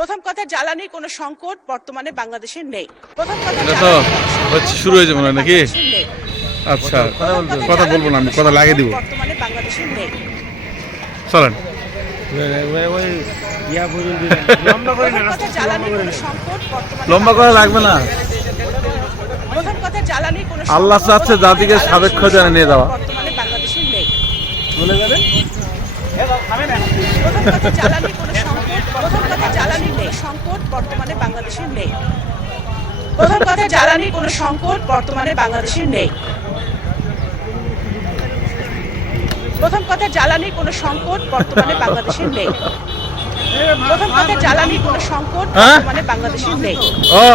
প্রথম কথা, জ্বালানির কোনো সংকট বর্তমানে বাংলাদেশে নেই। প্রথম কথা, এটা তো হচ্ছে শুরু হয়েছে মনে হয় নাকি? আচ্ছা, কথা বলবো না, আমি কথা লাগিয়ে দিব। বর্তমানে বাংলাদেশে নেই। চলেন। লম্বা করা লাগবে না। প্রথম কথা, জ্বালানির কোনো আল্লাহ চাচ্ছে জাতিকে সাবেক খজানে নিয়ে যাওয়া। বর্তমানে বাংলাদেশে নেই। বলে যাবেন প্রথম কথা, জ্বালানির কোনো সংকট, প্রথম কথা, জ্বালানির নেই সংকট বর্তমানে বাংলাদেশে নেই। প্রথম কথা, জ্বালানির কোনো সংকট বর্তমানে বাংলাদেশে নেই। প্রথম কথা, জ্বালানির কোনো সংকট বর্তমানে বাংলাদেশে নেই। প্রথম কথা, জ্বালানির কোনো সংকট বর্তমানে বাংলাদেশে নেই। ও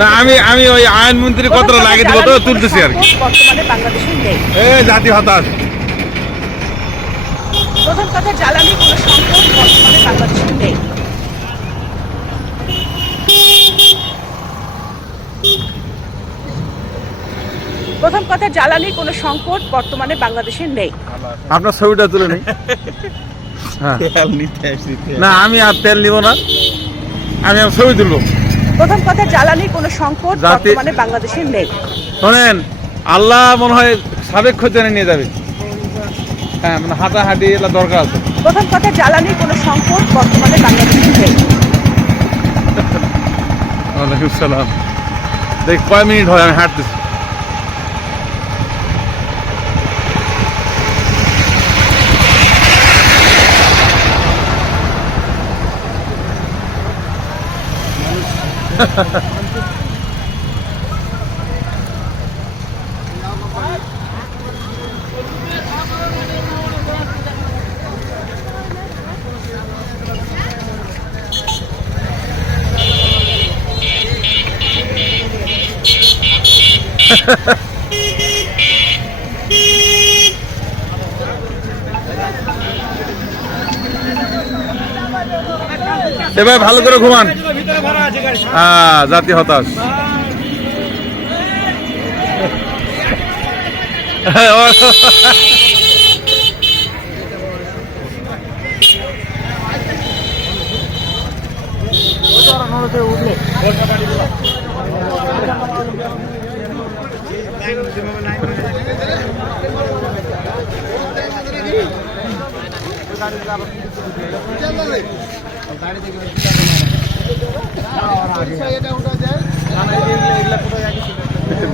না, আমি ওই আইনমন্ত্রী কথাটা লাগিয়ে দিব তো, তুলতেছি আর কি। বর্তমানে বাংলাদেশে নেই। জাতি হতাশ। প্রথম কথা, জ্বালানির কোনো সংকট বর্তমানে বাংলাদেশে নেই। প্রথম কথা, জ্বালানির কোনো সংকট বর্তমানে বাংলাদেশে নেই। আপনার ছবিটা তুলে নেই। হ্যাঁ, না আমি আর তেল নিব না, আমি আর ছবি তুলবো। প্রথম কথা, জ্বালানির কোনো সংকট বর্তমানে বাংলাদেশে নেই। শোনেন, আল্লাহ মনে হয় সাবেক খজানে নিয়ে যাবে। হ্যাঁ, মানে হাঁটাহাঁটি এগুলো দরকার আছে। প্রথম কথা, জ্বালানির কোনো সংকট বর্তমানে বাংলাদেশে নেই। ওয়ালাইকুম সালাম। দেখ কয় মিনিট হয় আমি হাঁটতেছি। এবার ভালো করে ঘুমান। জাতি হতাশ।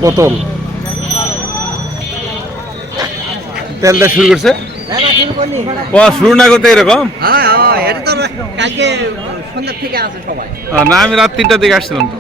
বোতল তেল দেওয়া শুরু করছে। শুরু না করতে এরকম এটা তো কালকে সন্ধ্যা থেকে আছে সবাই। না, আমি রাত 3টার দিকে আসছিলাম তো।